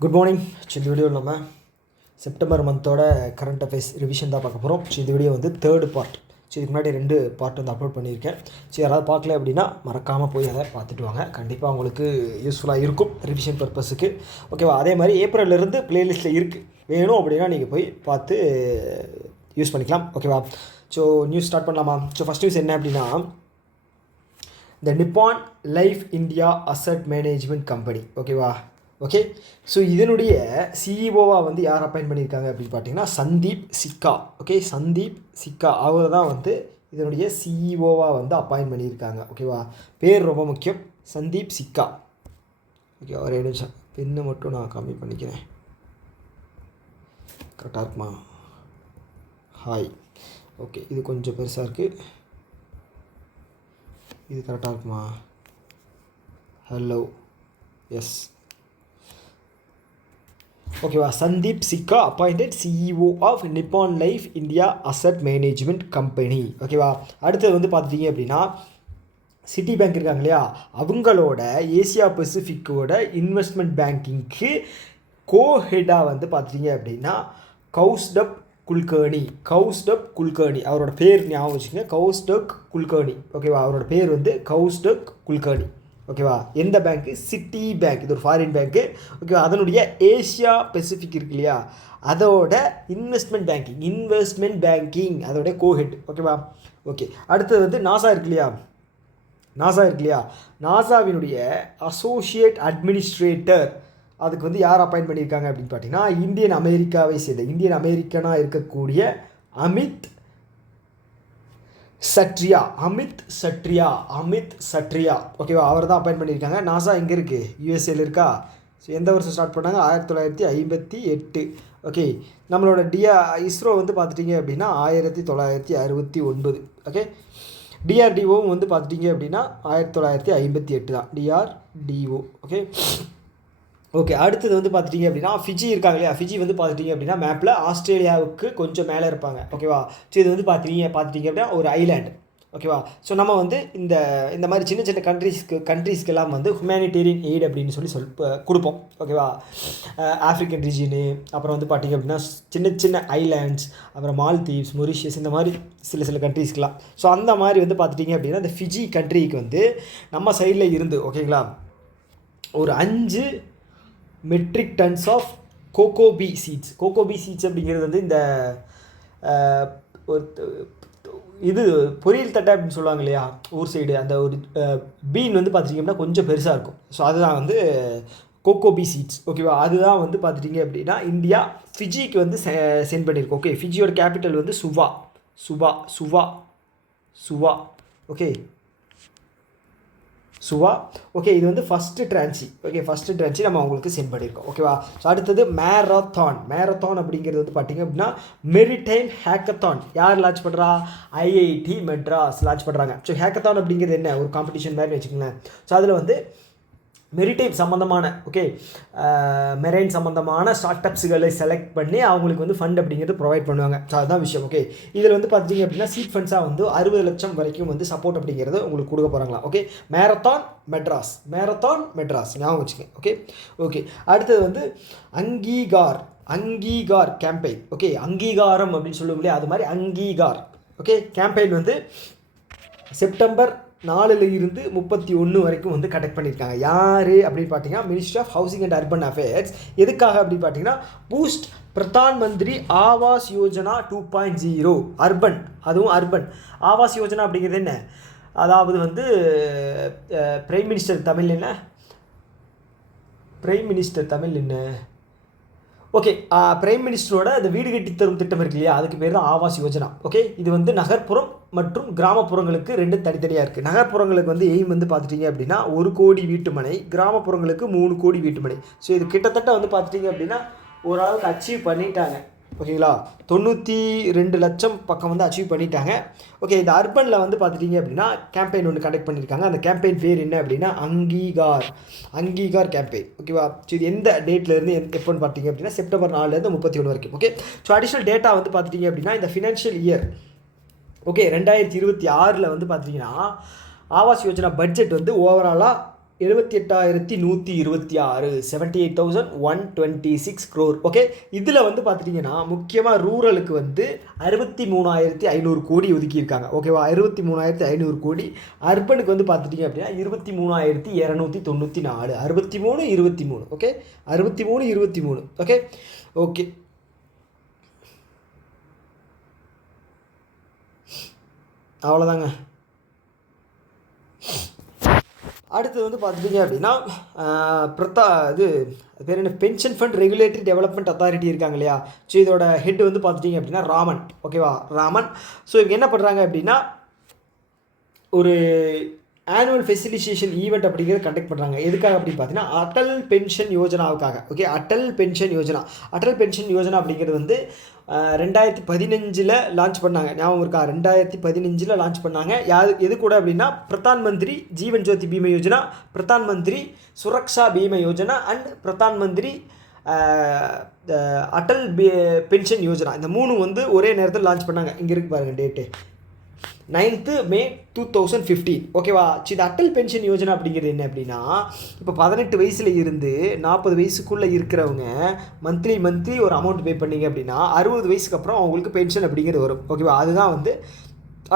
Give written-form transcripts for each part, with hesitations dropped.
Good morning. இந்த வீடியோவில் நம்ம செப்டம்பர் மந்தோட கரண்ட் அஃபேர்ஸ் ரிவிஷன் தான் பார்க்க போகிறோம். இந்த வீடியோ வந்து தேர்டு பார்ட். இதுக்கு முன்னாடி 2 பார்ட் வந்து அப்லோட் பண்ணியிருக்கேன். யாராவது பார்க்கல அப்படின்னா மறக்காமல் போய் அதை பார்த்துட்டு வாங்க. கண்டிப்பாக உங்களுக்கு யூஸ்ஃபுல்லாக இருக்கும் ரிவிஷன் பர்பஸுக்கு. ஓகேவா? அதே மாதிரி ஏப்ரல்லேருந்து ப்ளேலிஸ்ட்டில் இருக்குது, வேணும் அப்படின்னா நீங்கள் போய் பார்த்து யூஸ் பண்ணிக்கலாம். ஓகேவா? நியூஸ் ஸ்டார்ட் பண்ணலாமா? ஃபஸ்ட் நியூஸ் என்ன அப்படின்னா, இந்த Nippon life India asset management company. ஓகேவா? ஓகே. இதனுடைய சிஇஓவாக வந்து யார் அப்பாயின்ட் பண்ணியிருக்காங்க அப்படின்னு பார்த்தீங்கன்னா சந்தீப் சிக்கா. ஓகே, சந்தீப் சிக்கா அவர் தான் வந்து இதனுடைய சிஇஓவாக வந்து அப்பாயின்ட் பண்ணியிருக்காங்க. ஓகேவா? பேர் ரொம்ப முக்கியம், சந்தீப் சிக்கா. ஓகே, ஒரே நிமிஷம், பின்னு மட்டும் நான் கம்மி பண்ணிக்கிறேன். கரெக்டாக இருக்குமா? ஹாய். ஓகே, இது கொஞ்சம் பெருசாக இருக்குது. இது கரெக்டாக இருக்குமா? ஹலோ. எஸ். ஓகேவா? Sandeep Sikka appointed CEO of Nippon life India asset management company. ஓகேவா? அடுத்தது வந்து பார்த்துட்டிங்க அப்படின்னா சிட்டி பேங்க் இருக்காங்க இல்லையா, அவங்களோட ஏசியா பசிஃபிக்கோட இன்வெஸ்ட்மெண்ட் பேங்கிங்க்கு கோஹெட்டாக வந்து பார்த்துட்டிங்க அப்படின்னா கௌஸ்டப் குல்கர்னி. அவரோட பேர் ஞாபகம் வச்சுக்கோங்க, கௌஸ்டப் குல்கர்னி. ஓகேவா? அவரோட பேர் வந்து கௌஸ்டப் குல்கர்னி. ஓகேவா? எந்த பேங்க்கு? City bank. இது ஒரு ஃபாரின் பேங்க்கு. ஓகேவா? அதனுடைய ஏஷியா பசிஃபிக் இருக்கு இல்லையா, அதோட இன்வெஸ்ட்மெண்ட் பேங்கிங் அதோட கோஹெட். ஓகேவா? ஓகே. அடுத்தது வந்து நாசா இருக்கு இல்லையா, நாசாவினுடைய அசோசியேட் அட்மினிஸ்ட்ரேட்டர், அதுக்கு வந்து யார் அப்பாயின்ட் பண்ணியிருக்காங்க அப்படின்னு பார்த்தீங்கன்னா இந்தியன் அமெரிக்கனாக இருக்கக்கூடிய அமித் சட்ரியா. ஓகேவா? அவர் தான் அப்பாயின்ட் பண்ணியிருக்காங்க. நாசா எங்கே இருக்குது? யூஎஸ்ஏல இருக்கா? எந்த வருஷம் ஸ்டார்ட் பண்ணாங்க? 1958. ஓகே. நம்மளோட இஸ்ரோ வந்து பார்த்துட்டிங்க அப்படின்னா 1969. ஓகே. டிஆர்டிஓவும் வந்து பார்த்துட்டிங்க அப்படின்னா 1958 தான் டிஆர்டிஓ. ஓகே. அடுத்தது வந்து பார்த்துட்டிங்க அப்படின்னா ஃபிஜி இருக்காங்க இல்லையா, ஃபிஜி வந்து பார்த்துட்டிங்க அப்படின்னா மேப்பில் ஆஸ்திரேலியாவுக்கு கொஞ்சம் மேலே இருப்பாங்க. ஓகேவா? இது வந்து பார்த்துட்டிங்க அப்படின்னா ஒரு ஐலாண்டு. ஓகேவா? நம்ம வந்து இந்த மாதிரி சின்ன சின்ன கண்ட்ரீஸ்க்கெல்லாம் வந்து ஹியூமனிடேரியன் எய்ட் அப்படின்னு சொல்லி கொடுப்போம். ஓகேவா? ஆஃப்ரிக்கன் ரீஜியனு, அப்புறம் வந்து பார்த்திங்க அப்படின்னா சின்ன ஐலாண்ட்ஸ், அப்புறம் மால்தீவ்ஸ், மொரிஷியஸ், இந்த மாதிரி சில கண்ட்ரீஸ்க்கெலாம். அந்த மாதிரி வந்து பார்த்துட்டிங்க அப்படின்னா இந்த ஃபிஜி கண்ட்ரிக்கு வந்து நம்ம சைடில் இருந்து, ஓகேங்களா, ஒரு 5 மெட்ரிக் டன்ஸ் ஆஃப் கோகோபி சீட்ஸ் அப்படிங்கிறது வந்து இந்த இது பொரியல் தட்டை அப்படின்னு சொல்லுவாங்க இல்லையா ஊர் சைடு, அந்த ஒரு பீன் வந்து பார்த்துட்டிங்கன்னா கொஞ்சம் பெருசாக இருக்கும். அதுதான் வந்து கோகோபி சீட்ஸ். ஓகேவா? அதுதான் வந்து பார்த்துட்டிங்க அப்படின்னா இந்தியா ஃபிஜிக்கு வந்து சென்ட் பண்ணியிருக்கோம். ஓகே. ஃபிஜியோட கேபிட்டல் வந்து சுவா. Okay, okay. இது வந்து ஃபஸ்ட்டு ட்ரான்ச்சி நம்ம அவங்களுக்கு சென்ட் பண்ணியிருக்கோம். ஓகேவா? அடுத்தது மேரத்தான் அப்படிங்கிறது வந்து பார்த்திங்க அப்படின்னா மெரிடைம் ஹேக்கத்தான். யார் லான்ச் பண்ணுறா? ஐஐடி மெட்ராஸ் லான்ச் பண்ணுறாங்க. ஹேக்கத்தான் அப்படிங்கிறது என்ன? ஒரு காம்படிஷன் மாதிரி வச்சுக்கோங்களேன். அதில் வந்து மெரிடைம் சம்மந்தமான மெரைன் சம்மந்தமான ஸ்டார்ட் அப்ஸுகளை செலக்ட் பண்ணி அவங்களுக்கு வந்து ஃபண்ட் அப்படிங்கிறது ப்ரொவைட் பண்ணுவாங்க. அதுதான் விஷயம். ஓகே. இதில் வந்து பார்த்திங்க அப்படின்னா சீட் ஃபண்ட்ஸாக வந்து 60 லட்சம் வரைக்கும் வந்து சப்போர்ட் அப்படிங்கிறது உங்களுக்கு கொடுக்க போகிறாங்களா. ஓகே. மேரத்தான் மெட்ராஸ் ஞாபகம் வச்சுக்கோங்க. ஓகே. அடுத்தது வந்து அங்கீகார் கேம்பெயின். ஓகே. அங்கீகாரம் அப்படின்னு சொல்லுவோம் இல்லையா, அது மாதிரி அங்கீகார். ஓகே. கேம்பெயின் வந்து செப்டம்பர் 4 இருந்து 31 வரைக்கும் வந்து கண்டக்ட் பண்ணியிருக்காங்க. யார் அப்படின்னு பார்த்தீங்கன்னா ministry of housing and urban affairs. எதுக்காக அப்படின்னு பார்த்தீங்கன்னா பூஸ்ட் பிரதான் மந்திரி ஆவாஸ் யோஜனா 2.0 அர்பன். அதுவும் அர்பன் ஆவாஸ் யோஜனா அப்படிங்கிறது என்ன? அதாவது வந்து பிரைம் மினிஸ்டர் தமிழ் என்ன? ஓகே. பிரைம் மினிஸ்டரோட அந்த வீடு கட்டி தரும் திட்டம் இருக்கு இல்லையா, அதுக்கு பேர் தான் ஆவாஸ் யோஜனா. ஓகே. இது வந்து நகர்ப்புறம் மற்றும் கிராமப்புறங்களுக்கு 2 தனித்தனியாக இருக்குது. நகர்ப்புறங்களுக்கு வந்து எய்ம் வந்து பார்த்துட்டிங்க அப்படின்னா 1 கோடி வீட்டுமனை, கிராமப்புறங்களுக்கு 3 கோடி வீட்டுமனை. இது கிட்டத்தட்ட வந்து பார்த்துட்டிங்க அப்படின்னா ஓரளவுக்கு அச்சீவ் பண்ணிட்டாங்க. ஓகேங்களா? 92 லட்சம் பக்கம் வந்து அச்சீவ் பண்ணிட்டாங்க. ஓகே. இந்த அர்பனில் வந்து பார்த்துட்டிங்க அப்படின்னா கேம்பெயின் ஒன்று கண்டக்ட் பண்ணியிருக்காங்க. அந்த கேம்பெயின் பேர் என்ன அப்படின்னா அங்கீகார் கேம்பெயின். ஓகேவா? இது எந்த டேட்லேருந்து எப்போன்னு பார்த்தீங்க அப்படின்னா செப்டம்பர் 4 31 வரைக்கும். ஓகே. அடிஷ்னல் டேட்டா வந்து பார்த்துட்டிங்க அப்படின்னா இந்த ஃபினான்ஷியல் இயர், ஓகே, 2026 வந்து பார்த்திங்கன்னா ஆவாஸ் யோஜனா பட்ஜெட் வந்து ஓவராலாக 78,126 78,126 crore. ஓகே, இதில் வந்து பார்த்துட்டிங்கன்னா முக்கியமாக ரூரலுக்கு வந்து 63,500 கோடி ஒதுக்கியிருக்காங்க. ஓகேவா, 63,500 கோடி. அர்பனுக்கு வந்து பார்த்துட்டிங்க அப்படின்னா 23,294. 63 23. ஓகே, 63 23. ஓகே ஓகே அவ்வளோதாங்க. அடுத்தது வந்து பார்த்துட்டிங்க அப்படின்னா இது பேர் என்ன, pension fund regulatory development authority இருக்காங்க இல்லையா. ஸோ இதோட ஹெட் வந்து பார்த்துட்டிங்க அப்படின்னா ராமன். ஓகேவா, ராமன். ஸோ இவங்க என்ன பண்ணுறாங்க அப்படின்னா ஒரு ஆனுவல் ஃபெசிலிட்டேஷன் ஈவெண்ட் அப்படிங்கிறத கண்டக்ட் பண்ணுறாங்க. எதுக்காக அப்படின்னு பார்த்தீங்கன்னா அட்டல் பென்ஷன் யோஜனாவுக்காக. Okay, Atal pension Yojana. Atal pension Yojana அப்படிங்கிறது வந்து 2015 லான்ச் பண்ணாங்க. ஞாபகம் இருக்கா? 2015 லான்ச் பண்ணாங்க. எது கூட அப்படின்னா பிரதான் மந்திரி ஜீவன் ஜோதி பீமா யோஜனா, பிரதான் மந்திரி சுரக்ஷா பீமா யோஜனா அண்ட் பிரதான் மந்திரி அட்டல் பென்ஷன் யோஜனா. இந்த 3 வந்து ஒரே நேரத்தில் லான்ச் பண்ணாங்க. இங்கே இருக்கு பாருங்கள் டேட்டு, 9th May 2015. ஓகேவா. இது அட்டல் பென்ஷன் யோஜனா அப்படிங்கிறது என்ன அப்படின்னா இப்போ 18 வயசில் இருந்து 40 வயசுக்குள்ளே இருக்கிறவங்க மந்த்லி ஒரு அமௌண்ட் பே பண்ணிங்க அப்படின்னா 60 வயசுக்கு அப்புறம் அவங்களுக்கு பென்ஷன் அப்படிங்கிறது வரும். ஓகேவா, அதுதான் வந்து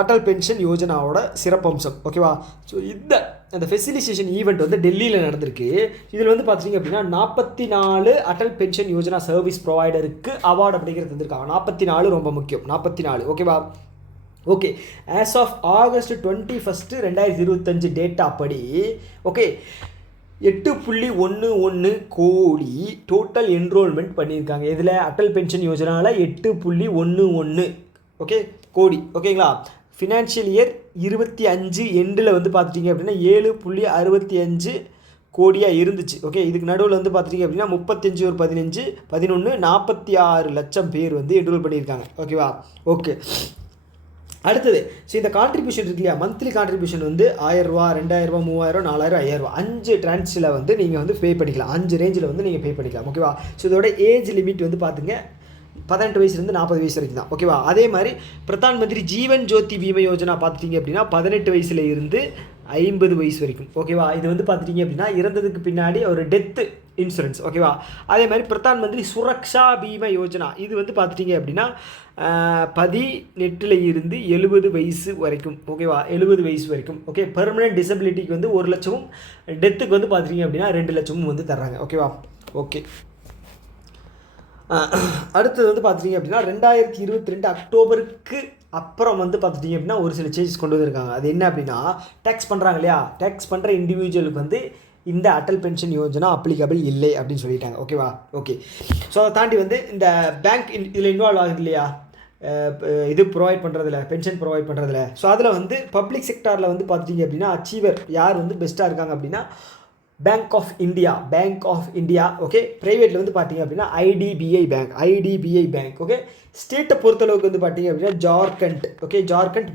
அட்டல் பென்ஷன் யோஜனாவோட சிறப்பம்சம். ஓகேவா. ஸோ அந்த ஃபெசிலிட்டேஷன் ஈவெண்ட் வந்து டெல்லியில் நடந்திருக்கு. இதில் வந்து பார்த்தீங்க அப்படின்னா 44 அட்டல் பென்ஷன் யோஜனா சர்வீஸ் ப்ரொவைடருக்கு அவார்டு அப்படிங்கிறது தந்திருக்காங்க. 44 ரொம்ப முக்கியம். 44. ஓகேவா. Okay, as of August 21, 2025 data படி ஓகே 8.11 கோடி டோட்டல் என்ரோல்மெண்ட் பண்ணியிருக்காங்க. இதில் அட்டல் பென்ஷன் யோஜனாவில் 8.11 ஓகே கோடி. ஓகேங்களா. ஃபினான்ஷியல் இயர் 25 எண்டில் வந்து பார்த்துட்டிங்க அப்படின்னா 7.65 கோடியாக இருந்துச்சு. ஓகே, இதுக்கு நடுவில் வந்து பார்த்துட்டிங்க அப்படின்னா 35 ஒரு 15 11 46 லட்சம் பேர் வந்து என்ரோல் பண்ணியிருக்காங்க. ஓகேவா. ஓகே, அடுத்தது ஸோ இந்த கான்ட்ரிபியூஷன் இருக்கு இல்லையா, மந்த்லி கான்ட்ரிபியூஷன் வந்து 1000 ரூபா 2000 ரூபா 3000 4000 5000 5 ட்ரான்ஸில் வந்து நீங்கள் வந்து பே பண்ணிக்கலாம். 5 ரேஞ்சில் வந்து நீங்கள் பே பண்ணிக்கலாம். ஓகேவா. ஸோ இதோட ஏஜ் லிமிட் வந்து பார்த்துங்க 18 வயசுலேருந்து 40 வயசு வரைக்கும் தான். ஓகேவா. அதே மாதிரி பிரதான் மந்திரி ஜீவன் ஜோதி பீமா யோஜனா பார்த்துட்டிங்க அப்படின்னா 18 வயசுல இருந்து 50 வயசு வரைக்கும். ஓகேவா. இது வந்து பார்த்துட்டிங்க அப்படின்னா இறந்ததுக்கு பின்னாடி ஒரு டெத்து இன்சூரன்ஸ். ஓகேவா. அதே மாதிரி பிரதான் மந்திரி சுரக்ஷா பீமா யோஜனா இது வந்து பார்த்துட்டிங்க அப்படின்னா 18 இருந்து 70 வயசு வரைக்கும். ஓகேவா, 70 வயசு வரைக்கும். ஓகே, பெர்மனன்ட் டிசபிலிட்டிக்கு வந்து 1 லட்சமும், டெத்துக்கு வந்து பார்த்துட்டிங்க அப்படின்னா 2 லட்சமும் வந்து தர்றாங்க. ஓகேவா. ஓகே, அடுத்தது வந்து பார்த்துட்டிங்க அப்படின்னா 2022 அக்டோபருக்கு அப்புறம் வந்து பார்த்துட்டிங்க அப்படின்னா ஒரு சில சேஞ்சஸ் கொண்டு வந்திருக்காங்க. அது என்ன அப்படின்னா டேக்ஸ் பண்ணுறாங்க இல்லையா, டேக்ஸ் பண்ணுற இண்டிவிஜுவலுக்கு வந்து இந்த அட்டல் பென்ஷன் யோஜனா அப்ளிகபிள் இல்லை அப்படின்னு சொல்லிட்டாங்க. ஓகேவா. ஓகே, ஸோ அதை தாண்டி வந்து இந்த பேங்க் இதில் இன்வால்வ் ஆகுது இல்லையா, இது ப்ரொவைட் பண்ணுறதில்ல, பென்ஷன் ப்ரொவைட் பண்ணுறதில்ல. ஸோ அதில் வந்து பப்ளிக் செக்டாரில் வந்து பார்த்துட்டிங்க அப்படின்னா அச்சீவர் யார் வந்து பெஸ்ட்டாக இருக்காங்க அப்படின்னா பேங்க் ஆஃப் இந்தியா. ஓகே, ப்ரைவேட்டில் வந்து பார்த்தீங்க அப்படின்னா ஐடிபிஐ பேங்க். ஓகே, ஸ்டேட்டை பொறுத்தளவுக்கு வந்து பார்த்தீங்க அப்படின்னா ஜார்க்கண்ட். ஓகே, ஜார்க்கண்ட்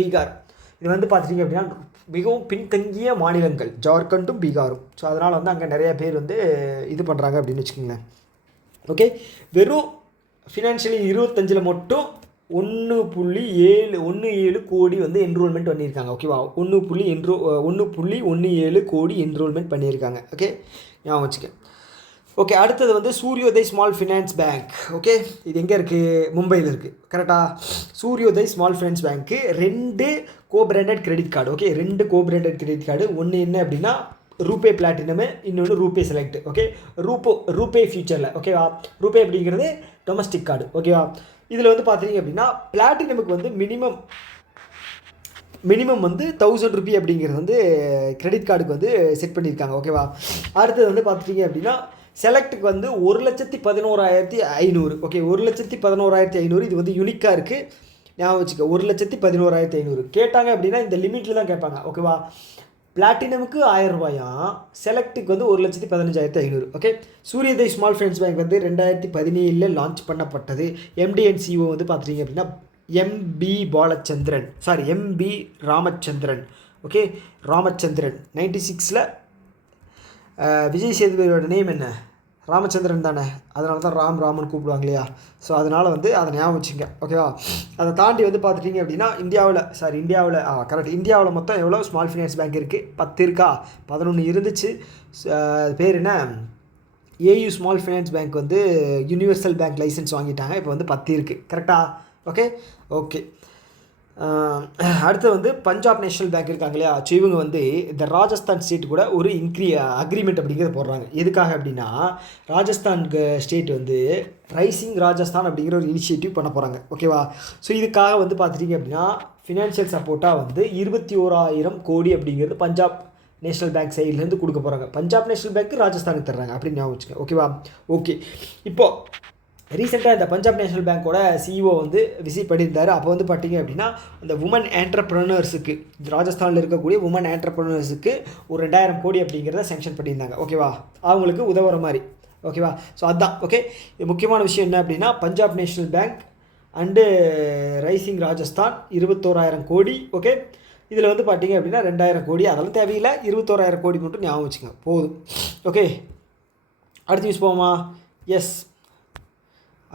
பீகார் இது வந்து பார்த்துட்டிங்க அப்படின்னா மிகவும் பின்தங்கிய மாநிலங்கள் ஜார்க்கண்டும் பீகாரும். ஸோ அதனால் வந்து அங்கே நிறைய பேர் வந்து இது பண்ணுறாங்க அப்படின்னு வச்சுக்கோங்களேன். ஓகே, வெறும் ஃபினான்ஷியலி 25 மட்டும் 1.17 கோடி வந்து என்ரோல்மெண்ட் பண்ணியிருக்காங்க. ஓகேவா, 1.17 கோடி என்ரோல்மெண்ட் பண்ணியிருக்காங்க. ஓகே, ஞாபகம் வச்சுக்க. ஓகே, அடுத்தது வந்து Suryoday small finance bank. Okay, இது எங்கே இருக்குது? மும்பையில் இருக்குது. கரெக்டாக. சூரியோதய் ஸ்மால் ஃபினான்ஸ் பேங்க்கு 2 cobranded credit card. Okay, 2 cobranded credit card. ஒன்று என்ன அப்படின்னா ரூபே பிளாட்டினமு, இன்னொன்று ரூபே செலக்ட். ஓகே, ரூபே ஃபியூச்சரில். ஓகேவா. ரூபே அப்படிங்கிறது டொமஸ்டிக் கார்டு. ஓகேவா. இதில் வந்து பார்த்தீங்க அப்படின்னா பிளாட்டினமுக்கு வந்து மினிமம் வந்து 1000 ரூபி அப்படிங்கிறது வந்து கிரெடிட் கார்டுக்கு வந்து செட் பண்ணியிருக்காங்க. ஓகேவா. அடுத்தது வந்து பார்த்துட்டிங்க அப்படின்னா செலக்ட்டுக்கு வந்து 1,11,500. ஓகே, 1,11,500 இது வந்து யூனிக்காக இருக்குது. ஞாபகம் வச்சுக்க, 1,11,500 கேட்டாங்க அப்படின்னா இந்த லிமிட்டில் தான் கேட்பாங்க. ஓகேவா. பிளாட்டினமுக்கு 1000 ரூபாயாம், செலக்ட்டுக்கு வந்து 1,15,500. Okay, Suryoday small finance bank வந்து 2017 லான்ச் பண்ணப்பட்டது. எம்டி அண்ட் சிஓ வந்து பார்த்துட்டிங்க அப்படின்னா எம்பி ராமச்சந்திரன். ஓகே, ராமச்சந்திரன் 96 விஜய் சேதுபதியோட நேம் என்ன? ராமச்சந்திரன் தானே, அதனால தான் ராம்னு கூப்பிடுவாங்க இல்லையா. ஸோ அதனால் வந்து அதை ஞாபகம் வச்சுங்க. ஓகேவா. அதை தாண்டி வந்து பார்த்துட்டிங்க அப்படின்னா இந்தியாவில் கரெக்ட், இந்தியாவில் மொத்தம் எவ்வளோ ஸ்மால் ஃபினான்ஸ் பேங்க் இருக்குது? 10 இருக்கா? 11 இருந்துச்சு. பேர் என்ன, ஏயு ஸ்மால் ஃபினான்ஸ் பேங்க் வந்து யூனிவர்சல் பேங்க் லைசன்ஸ் வாங்கிட்டாங்க. இப்போ வந்து 10 இருக்குது. கரெக்டாக? ஓகே. அடுத்து வந்து பஞ்சாப் நேஷ்னல் பேங்க் இருக்காங்க இல்லையா. ஸோ இவங்க வந்து இந்த ராஜஸ்தான் ஸ்டேட் கூட ஒரு அக்ரிமெண்ட் அப்படிங்கிறத போடுறாங்க. எதுக்காக அப்படின்னா, ராஜஸ்தான் ஸ்டேட் வந்து ரைசிங் ராஜஸ்தான் அப்படிங்கிற ஒரு இனிஷியேட்டிவ் பண்ண போகிறாங்க. ஓகேவா. ஸோ இதுக்காக வந்து பார்த்துட்டிங்க அப்படின்னா ஃபினான்ஷியல் சப்போர்ட்டாக வந்து 21,000 கோடி அப்படிங்கிறது பஞ்சாப் நேஷ்னல் பேங்க் சைட்லேருந்து கொடுக்க போகிறாங்க. பஞ்சாப் நேஷ்னல் பேங்க்கு ராஜஸ்தானுக்கு தர்றாங்க அப்படின்னு ஞாபகம் வச்சுங்க. ஓகேவா. இப்போது ரீசெண்டாக இந்த பஞ்சாப் நேஷ்னல் பேங்க்கோட சிஇஓ வந்து விசிட் பண்ணியிருந்தார். அப்போ வந்து பார்த்தீங்க அப்படின்னா இந்த உமன் ஆண்டர்ப்ரனர்ஸுக்கு, ராஜஸ்தானில் இருக்கக்கூடிய உமன் ஆண்டர்ப்ரனர்ஸுக்கு ஒரு 2,000 கோடி அப்படிங்கிறத சேங்ஷன் பண்ணியிருந்தாங்க. ஓகேவா. அவங்களுக்கு உதவுற மாதிரி. ஓகேவா. ஸோ அதுதான். இது முக்கியமான விஷயம் என்ன அப்படின்னா, Punjab national bank and rising Rajasthan 21,000 கோடி. இதில் வந்து பார்த்தீங்க அப்படின்னா 2,000 கோடி அதெல்லாம் தேவையில்லை, 21,000 கோடி மட்டும் ஞாபகம் வச்சுங்க போதும். அடுத்த நியூஸ் போவோமா? எஸ்,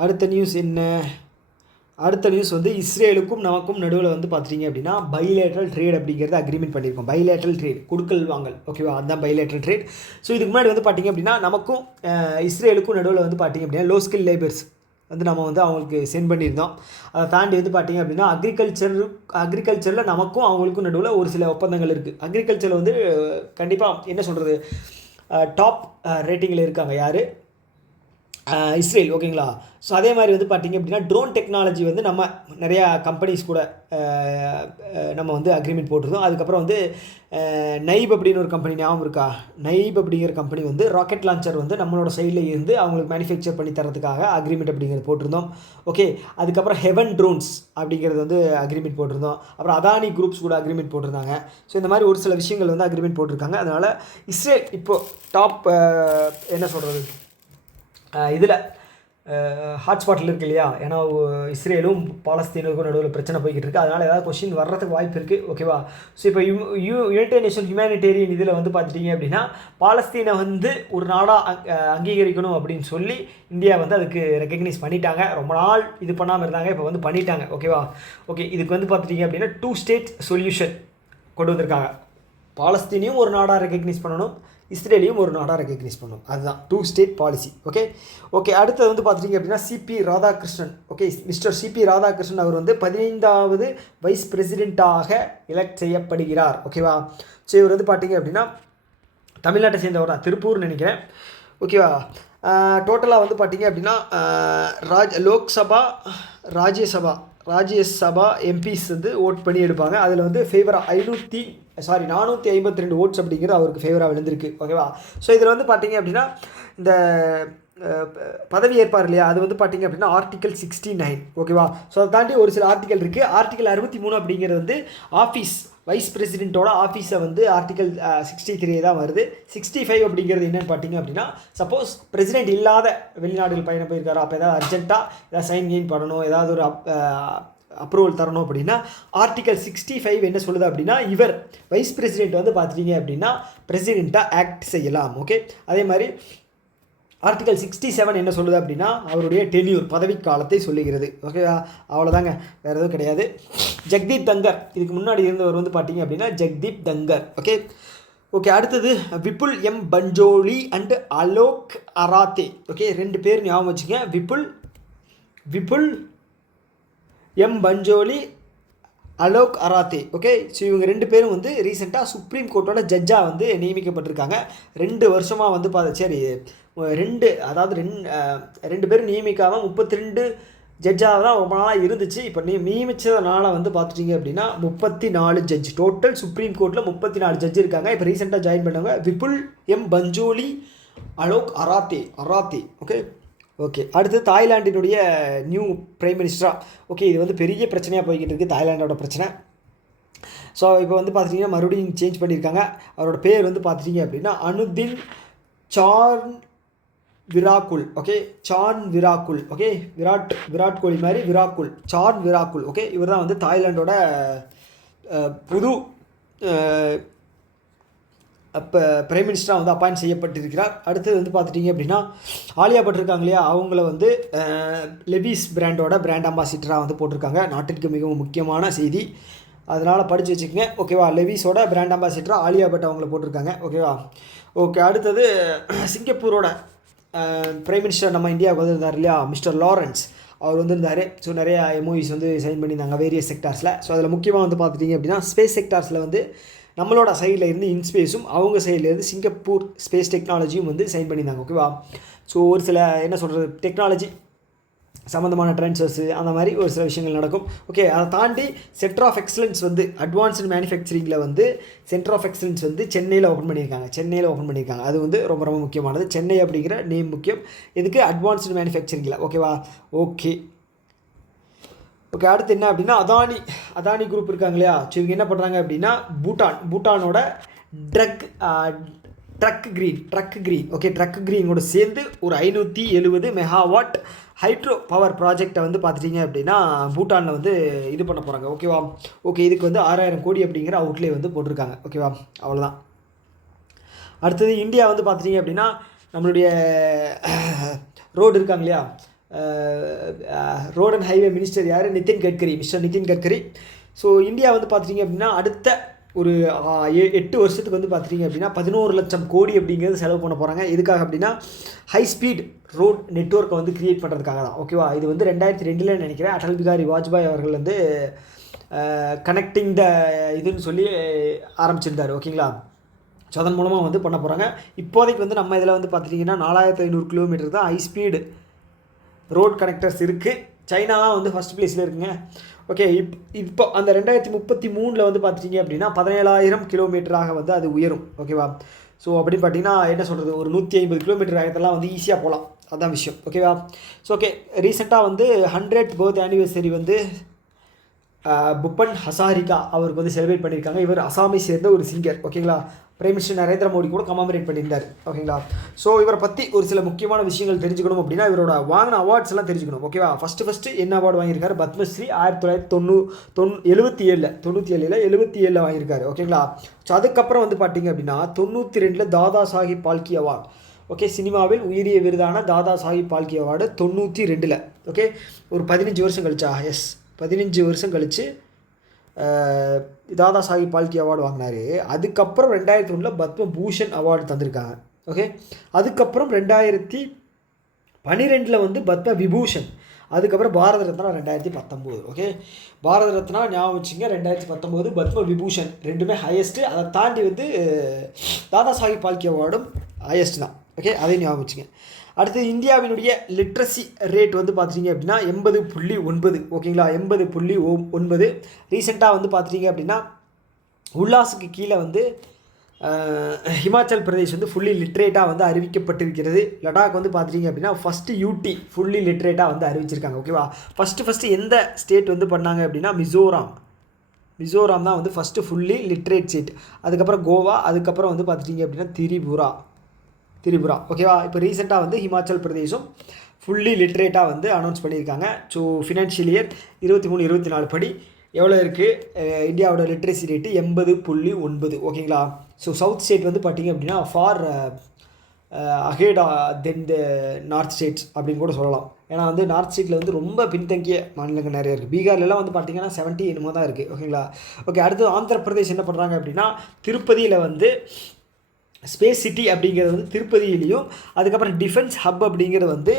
அடுத்த நியூஸ் என்ன? அடுத்த நியூஸ் வந்து இஸ்ரேலுக்கும் நமக்கும் நடுவில் வந்து பார்த்துட்டிங்க அப்படின்னா பைலேட்ரல் ட்ரேட் அப்படிங்கிறது அக்ரிமெண்ட் பண்ணியிருக்கோம். பைலேட்ரல் ட்ரேட், கொடுக்கல் வாங்கல். ஓகேவா. அதுதான் பைலேட்ரல் ட்ரேட். ஸோ இதுக்கு முன்னாடி வந்து பார்த்திங்க அப்படின்னா நமக்கும் இஸ்ரேலுக்கும் நடுவில் வந்து பார்த்திங்க அப்படின்னா லோ ஸ்கில் லேபர்ஸ் வந்து நம்ம வந்து அவங்களுக்கு சென்ட் பண்ணியிருந்தோம். அதை தாண்டி வந்து பார்த்திங்க அப்படின்னா அக்ரிகல்ச்சரில் நமக்கும் அவங்களுக்கும் நடுவில் ஒரு சில ஒப்பந்தங்கள் இருக்குது. அக்ரிகல்ச்சரில் வந்து கண்டிப்பாக என்ன சொல்கிறது, டாப் ரேட்டிங்கில் இருக்காங்க. யார்? இஸ்ரேல். ஓகேங்களா. ஸோ அதே மாதிரி வந்து பார்த்திங்க அப்படின்னா ட்ரோன் டெக்னாலஜி வந்து நம்ம நிறையா கம்பெனிஸ் கூட நம்ம வந்து அக்ரிமெண்ட் போட்டிருந்தோம். அதுக்கப்புறம் வந்து நைப் அப்படின்னு ஒரு கம்பெனி ஞாபகம் இருக்கா? நைப் அப்படிங்கிற கம்பெனி வந்து ராக்கெட் லான்ச்சர் வந்து நம்மளோட சைடில் இருந்து அவங்களுக்கு மேனுஃபேக்சர் பண்ணி தரதுக்காக அக்ரிமெண்ட் அப்படிங்கிறது போட்டிருந்தோம். அதுக்கப்புறம் ஹெவன் ட்ரோன்ஸ் அப்படிங்கிறது வந்து அக்ரிமெண்ட் போட்டிருந்தோம். அப்புறம் அதானி குரூப்ஸ் கூட அக்ரிமெண்ட் போட்டிருந்தாங்க. ஸோ இந்த மாதிரி ஒரு சில விஷயங்கள் வந்து அக்ரிமெண்ட் போட்டிருக்காங்க. அதனால் இஸ்ரேல் இப்போது டாப் என்ன சொல்கிறது, இதில் ஹாட்ஸ்பாட்டில் இருக்குது இல்லையா. ஏன்னா இஸ்ரேலும் பாலஸ்தீனுக்கும் நடுவில் பிரச்சனை போய்கிட்டு இருக்குது. அதனால் ஏதாவது கொஸ்டின் வர்றதுக்கு வாய்ப்பு இருக்குது. ஓகேவா. ஸோ இப்போ யுனைடெட் நேஷன் ஹியூமனிடேரியன் இதில் வந்து பார்த்துட்டிங்க அப்படின்னா பாலஸ்தீனை வந்து ஒரு நாடாக அங்கீகரிக்கணும் அப்படின்னு சொல்லி இந்தியா வந்து அதுக்கு ரெக்கக்னைஸ் பண்ணிட்டாங்க. ரொம்ப நாள் இது பண்ணாமல் இருந்தாங்க, இப்போ வந்து பண்ணிட்டாங்க. ஓகேவா. இதுக்கு வந்து பார்த்துட்டிங்க அப்படின்னா 2 ஸ்டேட் சொல்யூஷன் கொண்டு வந்திருக்காங்க. பாலஸ்தீனையும் ஒரு நாடாக ரெக்கக்னைஸ் பண்ணணும், இஸ்ரேலையும் ஒரு நாடாக ரெக்கக்னைஸ் பண்ணணும். அதுதான் 2 ஸ்டேட் பாலிசி. அடுத்தது வந்து பார்த்துட்டிங்க அப்படின்னா CP Radhakrishnan. Mister CP Radhakrishnan அவர் வந்து 15வது வைஸ் பிரசிடெண்ட்டாக எலெக்ட் செய்யப்படுகிறார். ஓகேவா. ஸோ இவர் வந்து பார்த்திங்க அப்படின்னா தமிழ்நாட்டை சேர்ந்தவர் தான், திருப்பூர்னு நினைக்கிறேன். ஓகேவா. டோட்டலாக வந்து பார்த்திங்க அப்படின்னா லோக்சபா ராஜ்யசபா எம்பிஸ் வந்து ஓட் பண்ணி எடுப்பாங்க. அதில் வந்து ஃபேவராக 452 ஓட்ஸ் அப்படிங்கிறது அவருக்கு ஃபேவராக விழுந்திருக்கு. ஓகேவா. ஸோ இதில் வந்து பார்த்திங்க அப்படின்னா இந்த பதவி ஏற்பார் இல்லையா, அது வந்து பார்த்திங்க அப்படின்னா ஆர்டிகல் 69. ஓகேவா. ஸோ அதை தாண்டி ஒரு சில ஆர்டிகல் இருக்குது. ஆர்டிகல் 63 அப்படிங்கிறது வந்து ஆஃபீஸ் வைஸ் பிரசிடெண்ட்டோட ஆஃபீஸை வந்து ஆர்டிகல் 63 தான் வருது. 65 அப்படிங்கிறது என்னென்னு பார்த்தீங்க அப்படின்னா, சப்போஸ் பிரசிடெண்ட் இல்லாத வெளிநாடுகள் பயணம் போயிருக்காரு, அப்போ ஏதாவது அர்ஜென்ட்டாக ஏதாவது சைன் கெயின் பண்ணணும், ஏதாவது ஒரு அப்ரூவல் தரணும் அப்படின்னா ஆர்டிகல் 65 என்ன சொல்லுது அப்படின்னா, இவர் வைஸ் பிரசிடெண்ட் வந்து பார்த்துட்டிங்க அப்படின்னா பிரசிடெண்ட்டாக ஆக்ட் செய்யலாம். அதே மாதிரி ஆர்டிகல் 67 என்ன சொல்லுது அப்படின்னா அவருடைய டென்யூர் பதவிக்காலத்தை சொல்லுகிறது. அவ்வளோதாங்க, வேறு எதுவும் கிடையாது. ஜெக்தீப் தங்கர் இதுக்கு முன்னாடி இருந்தவர் வந்து பார்த்தீங்க அப்படின்னா ஜெக்தீப் தங்கர். அடுத்தது விபுல் எம் பஞ்சோலி அண்டு அலோக் அராத்தே. 2 பேர் ஞாபகம் வச்சுங்க. விபுல் எம் பஞ்சோலி, அலோக் அராத்தே. ஸோ இவங்க 2 பேரும் வந்து ரீசெண்டாக சுப்ரீம் கோர்ட்டோட ஜட்ஜாக வந்து நியமிக்கப்பட்டிருக்காங்க. 2 வருஷமாக வந்து ரெண்டு பேரும் நியமிக்காமல் 32 ஜட்ஜாக தான் ரொம்ப நாளாக இருந்துச்சு. இப்போ நியமித்ததுனால வந்து பார்த்துட்டிங்க அப்படின்னா 34 ஜட்ஜ் டோட்டல் சுப்ரீம் கோர்ட்டில் 34 ஜட்ஜ் இருக்காங்க. இப்போ ரீசெண்டாக ஜாயின் பண்ணவங்க விபுல் எம் பஞ்சோலி, அலோக் அராத்தே. அடுத்து தாய்லாண்டினுடைய நியூ பிரைம் மினிஸ்டராக. இது வந்து பெரிய பிரச்சனையாக போய்கிட்டு இருக்குது, தாய்லாண்டோட பிரச்சனை. ஸோ இப்போ வந்து பார்த்துட்டிங்கன்னா மறுபடியும் சேஞ்ச் பண்ணியிருக்காங்க. அவரோட பேர் வந்து பார்த்துட்டிங்க அப்படின்னா அனுதின் சான் விராகுல். சான் விராகுல். விராட் கோலி மாதிரி விராகுல், சான் விராகுல். இவர் தான் வந்து தாய்லாண்டோட புது இப்போ பிரைம் மினிஸ்டராக வந்து அப்பாயிண்ட் செய்யப்பட்டிருக்கிறார். அடுத்தது வந்து பார்த்துட்டிங்க அப்படின்னா ஆலியா பட் இருக்காங்க இல்லையா, அவங்கள வந்து லெவிஸ் பிராண்டோட பிராண்ட் அம்பாசிடராக வந்து போட்டிருக்காங்க. நாட்டிற்கு மிகவும் முக்கியமான செய்தி, அதனால் படித்து வச்சுக்கோங்க. ஓகேவா, லெவிஸோட பிராண்ட் அம்பாசிடராக ஆலியா பட் அவங்கள போட்டிருக்காங்க. ஓகேவா, ஓகே. அடுத்தது சிங்கப்பூரோட பிரைம் மினிஸ்டர் நம்ம இந்தியாவுக்கு வந்திருந்தார் இல்லையா, மிஸ்டர் லாரன்ஸ், அவர் வந்திருந்தார். ஸோ நிறைய எம்ஓஇஸ் வந்து சைன் பண்ணியிருந்தாங்க வேரியஸ் செக்டார்ஸில். ஸோ அதில் முக்கியமாக வந்து பார்த்துட்டிங்க அப்படின்னா ஸ்பேஸ் செக்டார்ஸில் வந்து நம்மளோட சைடில் இருந்து இன்ஸ்பேஸும் அவங்க சைட்லேருந்து சிங்கப்பூர் ஸ்பேஸ் டெக்னாலஜியும் வந்து சைன் பண்ணியிருந்தாங்க. ஓகேவா, ஸோ ஒரு சில என்ன சொல்கிறது டெக்னாலஜி சம்மந்தமான ட்ரான்ஸ்ஃபர்ஸு அந்த மாதிரி ஒரு சில விஷயங்கள் நடக்கும். ஓகே, அதை தாண்டி சென்டர் ஆஃப் எக்ஸலன்ஸ் வந்து அட்வான்ஸ்டு மேனுஃபேக்சரிங்கில் வந்து சென்டர் ஆஃப் எக்ஸலன்ஸ் வந்து சென்னையில் ஓப்பன் பண்ணியிருக்காங்க. அது வந்து ரொம்ப ரொம்ப முக்கியமானது. சென்னை அப்படிங்கிற நேம் முக்கியம். இதுக்கு அட்வான்ஸ்டு மேனுஃபேக்சரிங்கில். ஓகேவா, ஓகே. அடுத்து என்ன அப்படின்னா அதானி குரூப் இருக்காங்க இல்லையா, ஸோ இவங்க என்ன பண்ணுறாங்க அப்படின்னா பூட்டானோட ட்ரக் கிரீன் ஓகே, ட்ரக் கிரீனோட சேர்ந்து ஒரு 570 மெகாவாட் ஹைட்ரோ பவர் ப்ராஜெக்டை வந்து பார்த்துட்டிங்க அப்படின்னா பூட்டானில் வந்து இது பண்ண போகிறாங்க. ஓகேவா, ஓகே. இதுக்கு வந்து 6000 கோடி அப்படிங்கிற அவுட்லே வந்து போட்டிருக்காங்க. ஓகேவா, அவ்வளோதான். அடுத்தது இந்தியா வந்து பார்த்துட்டிங்க அப்படின்னா நம்மளுடைய ரோடு இருக்காங்க இல்லையா, ரோட் அண்ட் ஹைவே மினிஸ்டர் யார், mister Nitin Gadkari. So India வந்து பார்த்துட்டிங்க அப்படின்னா அடுத்த ஒரு 8 வருஷத்துக்கு வந்து பார்த்துட்டிங்க அப்படின்னா 11 லட்சம் கோடி அப்படிங்கிறது செலவு பண்ண போகிறாங்க. எதுக்காக அப்படின்னா ஹை ஸ்பீட் ரோட் நெட்வொர்க்கை வந்து க்ரியேட் பண்ணுறதுக்காக தான். ஓகேவா, இது வந்து 2002 நினைக்கிறேன் அடல் பிகாரி வாஜ்பாய் அவர்கள் வந்து கனெக்டிங் த இதுன்னு சொல்லி ஆரம்பிச்சிருந்தார். ஓகேங்களா, ஸோ அதன் மூலமாக வந்து பண்ண போகிறாங்க. இப்போதைக்கு வந்து நம்ம இதில் வந்து பார்த்துட்டிங்கன்னா 4500 கிலோமீட்டர் தான் ஹை ஸ்பீடு ரோட் கனெக்டர்ஸ் இருக்குது. சைனா தான் வந்து ஃபஸ்ட் ப்ளேஸில் இருக்குங்க. ஓகே, இப்போ அந்த 2033 வந்து பார்த்துட்டிங்க அப்படின்னா 17000 கிலோமீட்டராக வந்து அது உயரும். ஓகேவா, ஸோ அப்படின்னு பார்த்தீங்கன்னா என்ன சொல்கிறது ஒரு 150 கிலோமீட்டர் ஆகத்தெல்லாம் வந்து ஈஸியாக போகலாம். அதான் விஷயம். ஓகேவா, ஸோ ஓகே. ரீசெண்டாக வந்து 100th பர்த் ஆனிவர்சரி வந்து புப்பன் ஹசாரிகா அவருக்கு வந்து செலிப்ரேட் பண்ணியிருக்காங்க. இவர் அசாமை சேர்ந்த ஒரு சிங்கர். ஓகேங்களா, பிரைம் மினிஸ்டர் நரேந்திர மோடி கூட கமாமரேட் பண்ணியிருந்தார். ஓகேங்களா, ஸோ இவரை பற்றி ஒரு சில முக்கியமான விஷயங்கள் தெரிஞ்சுக்கணும் அப்படின்னா இவரோட வாங்கின அவார்ட்ஸ் எல்லாம் தெரிஞ்சுக்கணும். ஓகேவா, ஃபஸ்ட்டு என்ன அவார்டு வாங்கியிருக்காரு, பத்மஸ்ரீ 1977 வாங்கியிருக்காரு. ஓகேங்களா, ஸோ அதுக்கப்புறம் வந்து பார்த்தீங்க அப்படின்னா 92 தாதா சாஹிப் பால்கி அவார்டு. ஓகே, சினிமாவில் உயரிய விருதான தாதா சாஹிப் பால்கி அவார்டு 92. ஓகே, ஒரு 15 வருஷம் கழிச்சா, 15 வருஷம் கழித்து தாதா சாஹிப் பால்கி அவார்டு வாங்கினார். அதுக்கப்புறம் 2001 பத்ம பூஷன் அவார்டு தந்திருக்காங்க. ஓகே, அதுக்கப்புறம் 2012 வந்து பத்ம விபூஷன், அதுக்கப்புறம் பாரத ரத்னா 2019. ஓகே, பாரத ரத்னா ஞாபகம் வச்சுங்க, 2019 பத்ம விபூஷன் ரெண்டுமே ஹையஸ்ட்டு. அதை தாண்டி வந்து தாதா சாஹிப் பால்கி அவார்டும் ஹையஸ்ட் தான். ஓகே, அதையும் ஞாபகம் வச்சுங்க. அடுத்து இந்தியாவினுடைய லிட்ரஸி ரேட் வந்து பார்த்துட்டிங்க அப்படின்னா 80.9. ஓகேங்களா, 80.9. ரீசெண்டாக வந்து பார்த்துட்டிங்க அப்படின்னா உல்லாஸுக்கு கீழே வந்து ஹிமாச்சல் பிரதேஷ் வந்து ஃபுல்லி லிட்ரேட்டாக வந்து அறிவிக்கப்பட்டிருக்கிறது. லடாக் வந்து பார்த்துட்டிங்க அப்படின்னா ஃபஸ்ட்டு யூடி ஃபுல்லி லிட்ரேட்டாக வந்து அறிவிச்சிருக்காங்க. ஓகேவா, ஃபஸ்ட்டு எந்த ஸ்டேட் வந்து பண்ணாங்க அப்படின்னா மிசோராம் தான் வந்து ஃபஸ்ட்டு ஃபுல்லி லிட்ரேட் ஸ்டேட். அதுக்கப்புறம் கோவா, அதுக்கப்புறம் வந்து பார்த்துட்டிங்க அப்படின்னா திரிபுரா. ஓகேவா, இப்போ ரீசெண்டாக வந்து ஹிமாச்சல் பிரதேஷும் ஃபுல்லி லிட்ரேட்டாக வந்து அனௌன்ஸ் பண்ணியிருக்காங்க. ஸோ ஃபினான்ஷியல் இயர் 23-24 படி எவ்வளோ இருக்குது இந்தியாவோட லிட்ரஸி ரேட்டு 80.9. ஓகேங்களா, ஸோ சவுத் ஸ்டேட் வந்து பார்த்திங்க அப்படின்னா for ahead then the north states அப்படின்னு கூட சொல்லலாம். ஏன்னா வந்து நார்த் ஸ்டேட்டில் வந்து ரொம்ப பின்தங்கிய மாநிலங்கள் நிறைய இருக்குது. பீகார்லாம் வந்து பார்த்திங்கன்னா 70 என்னமோ தான் இருக்குது. ஓகேங்களா, ஓகே. அடுத்து ஆந்திர பிரதேஷ் என்ன பண்ணுறாங்க அப்படின்னா திருப்பதியில் வந்து ஸ்பேஸ் சிட்டி அப்படிங்கிறது வந்து திருப்பதியிலையும், அதுக்கப்புறம் டிஃபென்ஸ் ஹப் அப்படிங்கிறது வந்து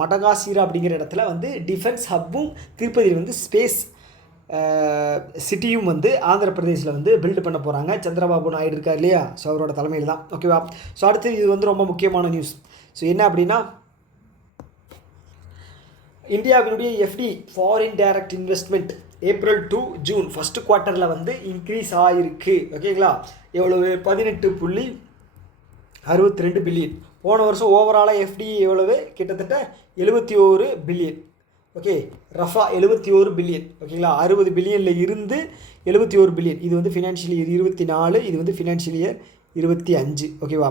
மடகாசீரா அப்படிங்கிற இடத்துல வந்து டிஃபென்ஸ் ஹப்பும் திருப்பதியில் வந்து ஸ்பேஸ் சிட்டியும் வந்து ஆந்திர பிரதேசில் வந்து பில்டு பண்ண போகிறாங்க. சந்திரபாபு நாயுடு இருக்கார் இல்லையா, ஸோ அவரோட தலைமையில் தான். ஓகேவா, ஸோ அடுத்து இது வந்து ரொம்ப முக்கியமான நியூஸ். ஸோ என்ன அப்படின்னா இந்தியாவினுடைய FD foreign direct investment April to June first குவார்ட்டரில் வந்து இன்க்ரீஸ் ஆகிருக்கு. ஓகேங்களா, எவ்வளவு 18.62 பில்லியன். போன வருஷம் ஓவராலாக எஃப்டி எவ்வளவு கிட்டத்தட்ட 71 பில்லியன். Okay, Rafah 71 billion. ஓகேங்களா, 60 பில்லியனில் இருந்து 71 பில்லியன். இது வந்து ஃபினான்ஷியல் இயர் 24, இது வந்து ஃபினான்ஷியல் இயர் 25. ஓகேவா,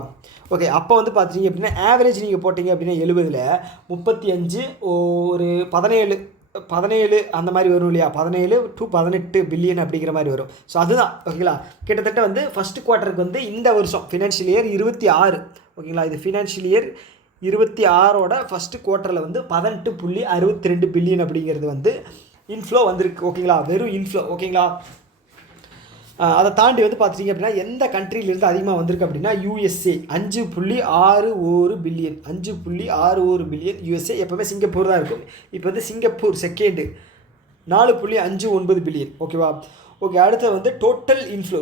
ஓகே. அப்போ வந்து பார்த்துட்டிங்க அப்படின்னா ஆவரேஜ் நீங்கள் போட்டிங்க அப்படின்னா 70ல் 35 ஒரு 17 17 அந்த மாதிரி வரும் இல்லையா, 17 to 18 பில்லியன் அப்படிங்கிற மாதிரி வரும். ஸோ அதுதான் ஓகேங்களா. கிட்டத்தட்ட வந்து ஃபஸ்ட்டு குவார்ட்டருக்கு வந்து இந்த வருஷம் ஃபினான்ஷியல் இயர் 26 ஓகேங்களா. இது ஃபினான்ஷியல் இயர் 26ஓட ஃபஸ்ட்டு குவார்ட்டரில் வந்து 18.62 பில்லியன் அப்படிங்கிறது வந்து இன்ஃப்ளோ வந்திருக்கு ஓகேங்களா. வெறும் இன்ஃப்ளோ ஓகேங்களா. அதை தாண்டி வந்து பார்த்துட்டிங்க அப்படின்னா எந்த கண்ட்ரியிலேருந்து அதிகமாக வந்திருக்கு அப்படின்னா USA 5.61 பில்லியன், 5.61 பில்லியன் USA. எப்போவுமே சிங்கப்பூர் தான் இருக்கும். இப்போ வந்து சிங்கப்பூர் செகண்டு 4.59 பில்லியன் ஓகேவா. ஓகே, அடுத்து வந்து டோட்டல் இன்ஃப்ளோ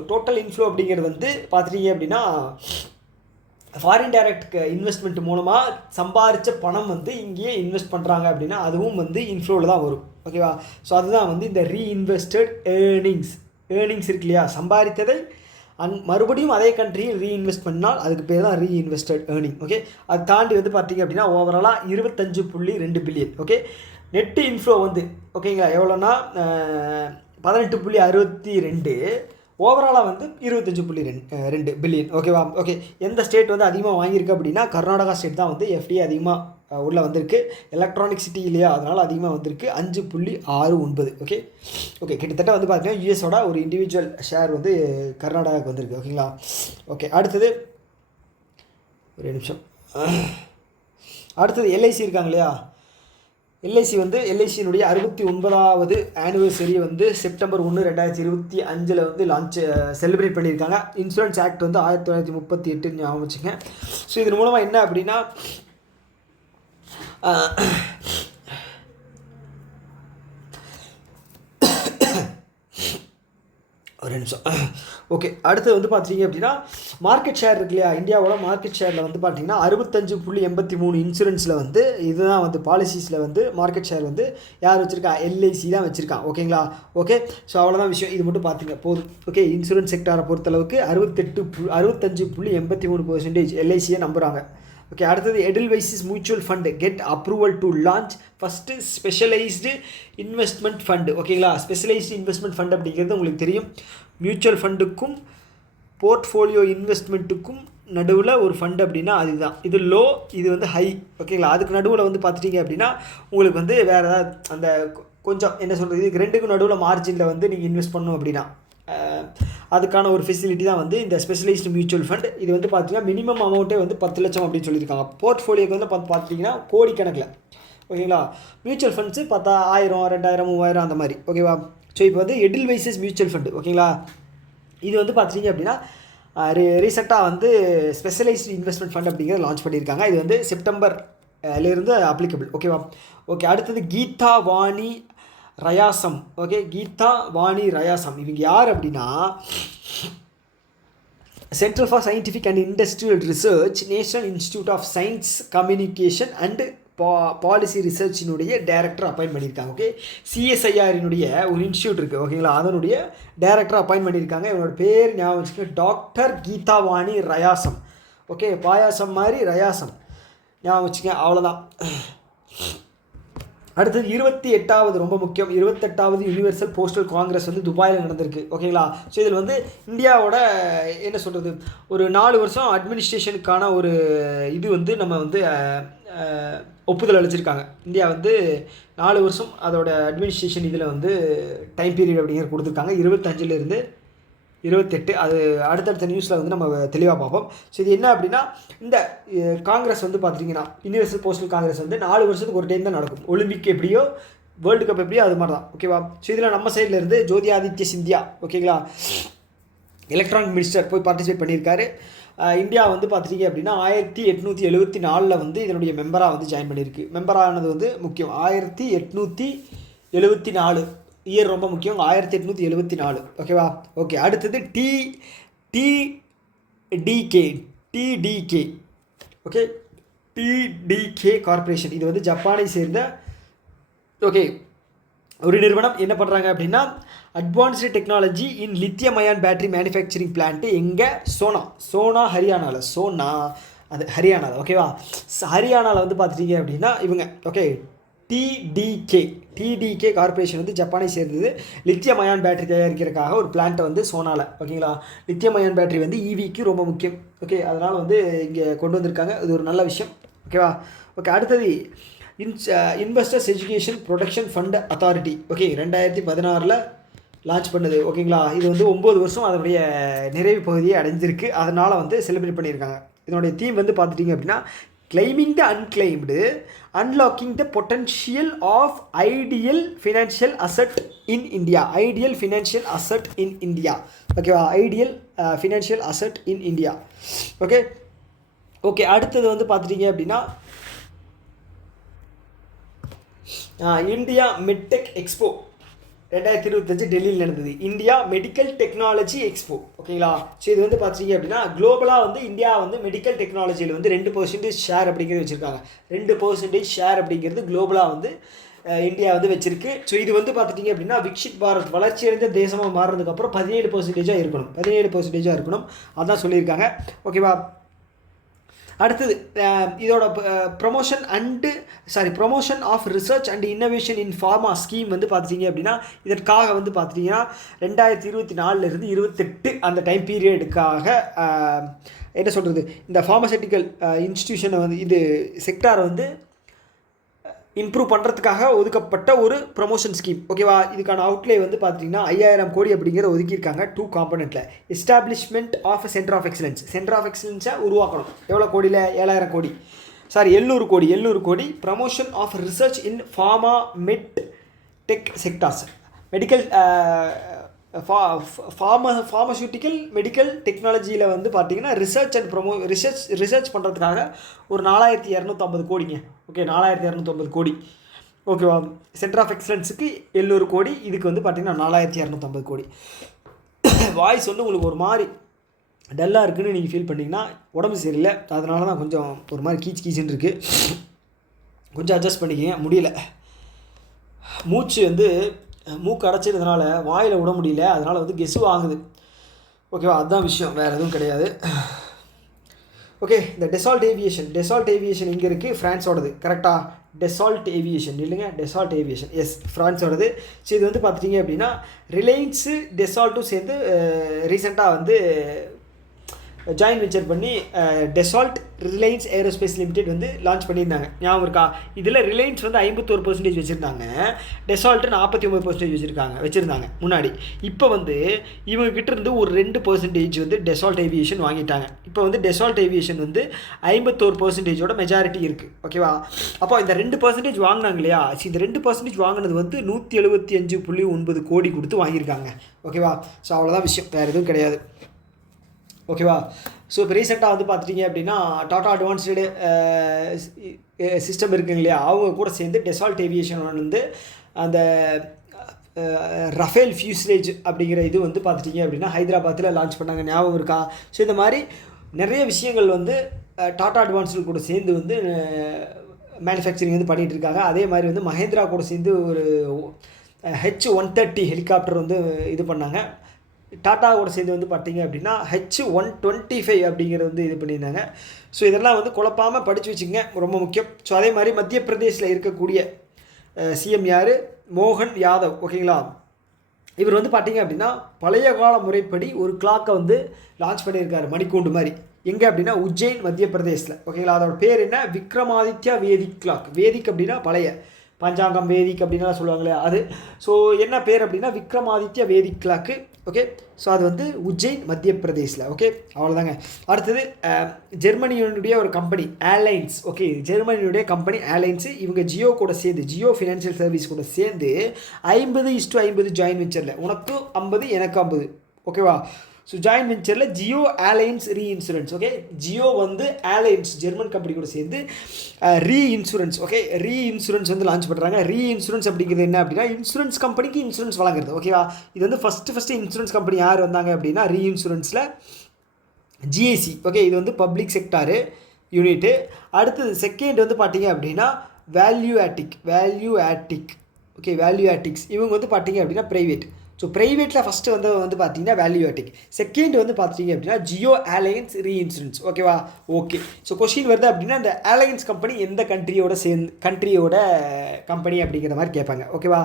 அப்படிங்கிறது வந்து பார்த்துட்டிங்க அப்படின்னா ஃபாரின் டைரக்ட் இன்வெஸ்ட்மெண்ட் மூலமாக சம்பாரித்த பணம் வந்து இங்கேயே இன்வெஸ்ட் பண்ணுறாங்க அப்படின்னா அதுவும் வந்து இன்ஃப்ளோவில் தான் வரும் ஓகேவா. ஸோ அதுதான் வந்து இந்த ரீஇன்வெஸ்டட் ஏர்னிங்ஸ் இருக்கு இல்லையா, சம்பாதித்ததை மறுபடியும் அதே கண்ட்ரியில் ரீஇன்வெஸ்ட் பண்ணால் அதுக்கு பேர் தான் ரீஇன்வெஸ்டட் ஏர்னிங் ஓகே. அது தாண்டி வந்து பார்த்திங்க அப்படின்னா ஓவராலாக 25.2 பில்லியன் ஓகே. நெட்டு இன்ஃப்ளோ வந்து ஓகேங்களா எவ்வளோன்னா 18.62, ஓவராலாக வந்து 25.2 பில்லியன் ஓகேவா. ஓகே, எந்த ஸ்டேட் வந்து அதிகமாக வாங்கியிருக்கு அப்படின்னா கர்நாடகா ஸ்டேட் தான் வந்து FDI அதிகமாக உள்ளே வந்திருக்கு. எலக்ட்ரானிக் சிட்டி இல்லையா, அதனால் அதிகமாக வந்திருக்கு 5.69 ஓகே. கிட்டத்தட்ட வந்து பார்த்தீங்கன்னா யூஎஸோட ஒரு இண்டிவிஜுவல் ஷேர் வந்து கர்நாடகாவுக்கு வந்திருக்கு ஓகேங்களா. ஓகே, அடுத்தது ஒரு நிமிஷம். அடுத்தது LIC இருக்காங்க இல்லையா, LIC வந்து LICனுடைய 69வது ஆனிவர்சரியை வந்து செப்டம்பர் 1, 2025 வந்து செலிப்ரேட் பண்ணியிருக்காங்க. இன்சூரன்ஸ் ஆக்ட் வந்து 1938 ஞாபகம் வச்சுங்க. ஸோ இதன் மூலமாக என்ன அப்படின்னா ஒரு நிமிஷம். ஓகே, அடுத்து வந்து பார்த்தீங்க அப்படின்னா மார்க்கெட் ஷேர் இருக்கு இல்லையா, இந்தியாவோட மார்க்கெட் ஷேரில் வந்து பார்த்தீங்கன்னா 65.83 இன்சூரன்ஸில் வந்து இதுதான் வந்து பாலிசிஸில் வந்து மார்க்கெட் ஷேர் வந்து யார் வச்சுருக்கா, LIC தான் வச்சுருக்கான் ஓகேங்களா. ஓகே, ஸோ அவ்வளோதான் விஷயம், இது மட்டும் பார்த்துங்க போதும் ஓகே. இன்சூரன்ஸ் செக்டாரை பொறுத்தளவுக்கு 65.83% LICயை நம்புகிறாங்க ஓகே. அடுத்தது Edelweiss mutual fund get approval to launch first specialized investment fund ஓகேங்களா. ஸ்பெஷலைஸ்டு இன்வெஸ்ட்மெண்ட் ஃபண்ட் அப்படிங்கிறது உங்களுக்கு தெரியும், மியூச்சுவல் ஃபண்டுக்கும் போர்ட்ஃபோலியோ இன்வெஸ்ட்மெண்ட்டுக்கும் நடுவில் ஒரு ஃபண்டு அப்படின்னா அதுதான். இது லோ, இது வந்து ஹை ஓகேங்களா. அதுக்கு நடுவில் வந்து பார்த்துட்டிங்க அப்படின்னா உங்களுக்கு வந்து வேறு ஏதாவது அந்த கொஞ்சம் என்ன சொல்கிறது, இதுக்கு ரெண்டுக்கும் நடுவில் மார்ஜினில் வந்து நீங்கள் இன்வெஸ்ட் பண்ணணும் அப்படின்னா அதுக்கான ஒரு ஃபெசிலிட்டி தான் வந்து இந்த ஸ்பெஷலைஸ்டு மியூச்சுவல் ஃபண்ட். இது வந்து பார்த்தீங்கன்னா மினிமம் அமௌண்ட்டே வந்து 10 லட்சம் அப்படின்னு சொல்லியிருக்காங்க. போர்ட்ஃபோலியோக்கு வந்து பார்த்துட்டிங்கன்னா கோடிக்கணக்கில் ஓகேங்களா. மியூச்சுவல் ஃபண்ட்ஸு 10,000, 2,000, 3,000 அந்த மாதிரி ஓகேவா. ஸோ இப்போ வந்து எடில்வைசஸ் மியூச்சுவல் ஃபண்டு ஓகேங்களா. இது வந்து பார்த்துட்டிங்க அப்படின்னா ரீசெண்டாக வந்து ஸ்பெஷலைஸ்டு இன்வெஸ்ட்மெண்ட் ஃபண்ட் அப்படிங்கிறத லான்ச் பண்ணியிருக்காங்க. இது வந்து செப்டம்பர்லேருந்து அப்ளிகபிள் ஓகேவா. ஓகே, அடுத்தது கீதா வாணி ரயாசம் ஓகே. கீதா வாணி ரயாசம் இவங்க யார் அப்படின்னா central for scientific and industrial research, national institute of science communication and policy ரிசர்ச்சினுடைய டைரக்டர் அப்பாயின்ட் பண்ணியிருக்காங்க ஓகே. CSIRனுடைய ஒரு இன்ஸ்டியூட் இருக்குது ஓகேங்களா, அதனுடைய டைரக்டர் அப்பாயின்ட் பண்ணியிருக்காங்க. இவனோட பேர் ஞாபகம் வச்சுக்கோங்க, டாக்டர் கீதா வாணி ரயாசம் ஓகே. பாயாசம் மாதிரி ரயாசம் ஞாபகம் வச்சுக்கோங்க, அவ்வளோதான். அடுத்தது 28வது ரொம்ப முக்கியம், 28வது யூனிவர்சல் போஸ்டல் காங்கிரஸ் வந்து துபாயில் நடந்திருக்கு ஓகேங்களா. ஸோ இதில் வந்து இந்தியாவோட என்ன சொல்கிறது ஒரு 4 வருஷம் அட்மினிஸ்ட்ரேஷனுக்கான ஒரு இது வந்து நம்ம வந்து ஒப்புதல் அளிச்சிருக்காங்க. இந்தியா வந்து 4 வருஷம் அதோட அட்மினிஸ்ட்ரேஷன் இதில் வந்து டைம் பீரியட் அப்படிங்கிற கொடுத்துருக்காங்க 25லேருந்து 28. அது அடுத்தடுத்த நியூஸில் வந்து நம்ம தெளிவாக பார்ப்போம். ஸோ இது என்ன அப்படின்னா இந்த காங்கிரஸ் வந்து பார்த்திங்கன்னா யூனிவர்சல் போஸ்டல் காங்கிரஸ் வந்து 4 வருஷத்துக்கு ஒரு டைம் தான் நடக்கும். ஒலிம்பிக் எப்படியோ வேர்ல்டு கப் எப்படியோ அது மாதிரி தான் ஓகேவா. ஸோ இதில் நம்ம சைடில் இருந்து ஜோதி ஆதித்ய சிந்தியா ஓகேங்களா எலக்ட்ரானிக் மினிஸ்டர் போய் பார்ட்டிசிபேட் பண்ணியிருக்காரு. இந்தியா வந்து பார்த்துட்டிங்க அப்படின்னா 1874 வந்து இதனுடைய மெம்பராக வந்து ஜாயின் பண்ணியிருக்கு. மெம்பரானது வந்து முக்கியம், 1874 இயர் ரொம்ப முக்கியம், 1874 ஓகேவா. ஓகே, அடுத்தது டிடிகே ஓகே. டிடிகே கார்பரேஷன் இது வந்து ஜப்பானை சேர்ந்த ஓகே ஒரு நிறுவனம். என்ன பண்ணுறாங்க அப்படின்னா advanced technology in lithium ion battery manufacturing plant எங்கே சோனா ஹரியானாவில் அது ஹரியானாவில் ஓகேவா. ஹரியானாவில் வந்து பார்த்துட்டிங்க அப்படின்னா இவங்க ஓகே டிடிகே கார்பரேஷன் வந்து ஜப்பானை சேர்ந்தது. லித்தியம் அயான் பேட்டரி தயாரிக்கிறதுக்காக ஒரு பிளான்ட்டை வந்து சோனாவில் ஓகேங்களா. லித்தியம் அயான் பேட்டரி வந்து EVக்கு ரொம்ப முக்கியம் ஓகே, அதனால் வந்து இங்கே கொண்டு வந்திருக்காங்க. இது ஒரு நல்ல விஷயம் ஓகேவா. ஓகே, அடுத்தது investors education protection fund authority. Okay, 2016 launch பண்ணுது. ஓகேங்களா, இது வந்து 9 வருஷம் அதனுடைய நிறைவு பகுதியை அடைஞ்சிருக்கு. அதனால் வந்து செலிப்ரேட் பண்ணியிருக்காங்க. இதனுடைய தீம் வந்து பார்த்துட்டிங்க அப்படின்னா claiming the unclaimed, unlocking the potential of ideal financial asset in India. Ideal financial asset in India. ஓகேவா, ideal financial asset in India. Okay okay அடுத்தது வந்து பார்த்துட்டிங்க அப்படின்னா இந்தியா மெட்டெக் எக்ஸ்போ 2025 டெல்லியில் நடந்தது. India medical technology expo. ஓகேங்களா, so இது வந்து பார்த்தீங்க அப்படின்னா குளோபலாக வந்து இந்தியா வந்து மெடிக்கல் டெக்னாலஜியில் வந்து 2% ஷேர் அப்படிங்கிறது வச்சுருக்காங்க. 2% ஷேர் அப்படிங்கிறது குளோபலாக வந்து இந்தியா வந்து வச்சிருக்கு. ஸோ இது வந்து பார்த்துட்டிங்க அப்படின்னா விக்ஷித் பாரத், வளர்ச்சியடைந்த தேசமாக மாறுறதுக்கப்புறம் 17% இருக்கணும். 17% இருக்கணும், அதான் சொல்லியிருக்காங்க. ஓகேவா, அடுத்தது இதோட promotion of research and innovation in pharma scheme வந்து பார்த்துட்டிங்க அப்படின்னா இதற்காக வந்து பார்த்துட்டிங்கன்னா 2024 28 அந்த டைம் பீரியடுக்காக என்ன சொல்கிறது, இந்த ஃபார்மசூட்டிக்கல் இன்ஸ்டிடியூஷனை வந்து இது செக்டாரை வந்து இம்ப்ரூவ் பண்ணுறதுக்காக ஒதுக்கப்பட்ட ஒரு ப்ரொமோஷன் ஸ்கீம். ஓகேவா, இதுக்கான அவுட்லே வந்து பார்த்தீங்கன்னா 5000 கோடி அப்படிங்கிற ஒதுக்கியிருக்காங்க 2 காம்பனெண்ட்டில். Establishment of centre of excellence, centre of எக்ஸலன்ஸை உருவாக்கணும். எவ்வளோ கோடியில்? 7000 crore, sorry 700 crore. Promotion of research in pharma med tech sectors, medical pharmaceutical medical டெக்னாலஜியில் வந்து பார்த்திங்கன்னா ரிசர்ச் அண்ட் ரிசர்ச் பண்ணுறதுக்காக ஒரு 4250 கோடிங்க. ஓகே, 4250 கோடி. ஓகேவா, சென்டர் ஆஃப் எக்ஸலன்ஸுக்கு 700 கோடி, இதுக்கு வந்து பார்த்திங்கன்னா 4250 கோடி. வாய்ஸ் வந்து உங்களுக்கு ஒரு மாதிரி டல்லாக இருக்குதுன்னு நீங்கள் ஃபீல் பண்ணிங்கன்னா உடம்பு சரியில்லை, அதனால தான் கொஞ்சம் ஒரு மாதிரி கீச்சுன்னு இருக்குது. கொஞ்சம் அட்ஜஸ்ட் பண்ணிக்கிங்க, முடியல. மூச்சு வந்து மூக்கு அடைச்சிருந்தனால வாயில் விட முடியல, அதனால் வந்து கெஸ்ஸு வாங்குது. ஓகேவா, அதுதான் விஷயம், வேறு எதுவும் கிடையாது. ஓகே, இந்த டெசால்ட் ஏவியேஷன் இங்கே இருக்குது, ஃப்ரான்ஸோடது. கரெக்டாக, டெசால்ட் ஏவியேஷன் இல்லைங்க, டெசால்ட் ஏவியேஷன், எஸ், ஃப்ரான்ஸோடது. ஸோ இது வந்து பார்த்துட்டிங்க அப்படின்னா ரிலையன்ஸு டெசால்ட்டும் சேர்ந்து ரீசெண்டாக வந்து ஜாயின் வெஞ்சர் பண்ணி டெசால்ட் ரிலையன்ஸ் ஏரோஸ்பேஸ் லிமிடெட் வந்து லான்ச் பண்ணியிருந்தாங்க. ஞாபகம் இருக்கா? இதில் ரிலையன்ஸ் வந்து 51% வச்சுருந்தாங்க, டெசால்ட்டு 49% வச்சுருந்தாங்க முன்னாடி. இப்போ வந்து இவங்ககிட்ட இருந்து ஒரு 2% வந்து டெசால்ட் ஏவியேஷன் வாங்கிட்டாங்க. இப்போ வந்து டெசால்ட் ஏவியேஷன் வந்து 51% மெஜாரிட்டி இருக்குது. ஓகேவா, அப்போ இந்த 2% வாங்கினாங்க இல்லையா, இந்த 2% வாங்கினது வந்து 175.9 கோடி கொடுத்து வாங்கியிருக்காங்க. ஓகேவா, ஸோ அவ்வளோதான் விஷயம், வேறு எதுவும் கிடையாது. ஓகேவா, ஸோ இப்போ ரீசெண்டாக வந்து பார்த்துட்டிங்க அப்படின்னா டாடா அட்வான்ஸ்டு சிஸ்டம் இருக்குங்க இல்லையா, அவங்க கூட சேர்ந்து டெசால்ட் ஏவியேஷன் வந்து அந்த ரஃபேல் ஃபியூஸ்லேஜ் அப்படிங்கிற இது வந்து பார்த்துட்டிங்க அப்படின்னா ஹைதராபாத்தில் லான்ச் பண்ணாங்க. ஞாபகம் இருக்கா? ஸோ இந்த மாதிரி நிறைய விஷயங்கள் வந்து டாடா அட்வான்ஸ்டு கூட சேர்ந்து வந்து மேனுஃபேக்சரிங் வந்து பண்ணிகிட்டு இருக்காங்க. அதே மாதிரி வந்து மஹேந்திரா கூட சேர்ந்து ஒரு H130 ஹெலிகாப்டர் வந்து இது பண்ணாங்க. டாட்டாவோட சேர்ந்து வந்து பார்த்திங்க அப்படின்னா H125 அப்படிங்கிறது வந்து இது பண்ணியிருந்தாங்க. ஸோ இதெல்லாம் வந்து குழப்பாமல் படித்து வச்சுங்க, ரொம்ப முக்கியம். ஸோ அதே மாதிரி மத்திய பிரதேசில் இருக்கக்கூடிய சிஎம் யார்? மோகன் யாதவ். ஓகேங்களா, இவர் வந்து பார்த்திங்க அப்படின்னா பழைய கால முறைப்படி ஒரு கிளாக்கை வந்து லான்ச் பண்ணியிருக்காரு, மணிக்கூண்டு மாதிரி. எங்கே அப்படின்னா உஜ்ஜைன், மத்திய பிரதேசில். ஓகேங்களா, அதோட பேர் என்ன? விக்ரமாதித்யா வேதிக் கிளாக். வேதிக் அப்படின்னா பழைய, பஞ்சாங்கம் வேதிக் அப்படின்லாம் சொல்லுவாங்களே அது. ஸோ என்ன பேர் அப்படின்னா விக்ரமாதித்யா வேதிக் கிளாக்கு. ஓகே, ஸோ அது வந்து உஜ்ஜைன், மத்திய பிரதேசில். ஓகே, அவ்வளோதாங்க. அடுத்தது ஜெர்மனியுடைய ஒரு கம்பெனி ஏர்லைன்ஸ். ஓகே, ஜெர்மனியுடைய கம்பெனி ஏர்லைன்ஸு, இவங்க ஜியோ கூட சேர்ந்து, ஜியோ ஃபினான்ஷியல் சர்வீஸ் கூட சேர்ந்து 50:50 ஜாயின் வெஞ்சரில், உனக்கு 50 எனக்கு 50. ஓகேவா, ஸோ ஜாயின் வெஞ்சரில் Jio airlines reinsurance. Okay, Jio வந்து ஏர்லைன்ஸ் ஜெர்மன் கம்பெனி கூட சேர்ந்து ரீஇன்சூரன்ஸ். ஓகே, ரீஇன்சூரன்ஸ் வந்து லான்ச் பண்ணுறாங்க. ரீஇன்சூரன்ஸ் அப்படிங்கிறது என்ன அப்படின்னா இன்சூரன்ஸ் கம்பெனிக்கு இன்சூரன்ஸ் வழங்குறது. ஓகேவா, இது வந்து ஃபஸ்ட்டு இன்சூரன்ஸ் கம்பெனி யார் வந்தாங்க அப்படின்னா ரீஇன்சூரன்ஸில் ஜிஐசி. ஓகே, இது வந்து பப்ளிக் செக்டாரு யூனிட்டு. அடுத்தது செகண்ட் வந்து பார்த்தீங்க அப்படின்னா வேல்யூ ஆட்டிக். ஓகே, வேல்யூ ஆட்டிக்ஸ் இவங்க வந்து பார்த்தீங்க அப்படின்னா ப்ரைவேட். ஸோ ப்ரைவேட்டில் ஃபஸ்ட்டு வந்து பார்த்தீங்கன்னா வேல்யூ ஆட்டிக், செகண்ட் வந்து பார்த்தீங்க அப்படின்னா ஜியோ ஏர்லைன்ஸ் ரீஇன்சூரன்ஸ். ஓகேவா, ஓகே. ஸோ கொஸ்டின் வருது அப்படின்னா இந்த ஏர்லைன்ஸ் கம்பெனி எந்த கண்ட்ரியோட கம்பெனி அப்படிங்கிற மாதிரி கேட்பாங்க. ஓகேவா,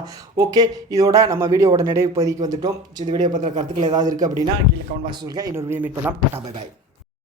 ஓகே. இதோட நம்ம வீடியோவோட நிறைவு பகுதிக்கு வந்துட்டோம். ஸோ இந்த வீடியோ பற்றின கருத்துக்கள் ஏதாவது இருக்குது அப்படின்னா கீழே கமெண்ட் பாக்ஸ் சொல்லுங்கள். இன்னொரு வீடியோ மீட் பண்ணலாம். Tata, bye bye.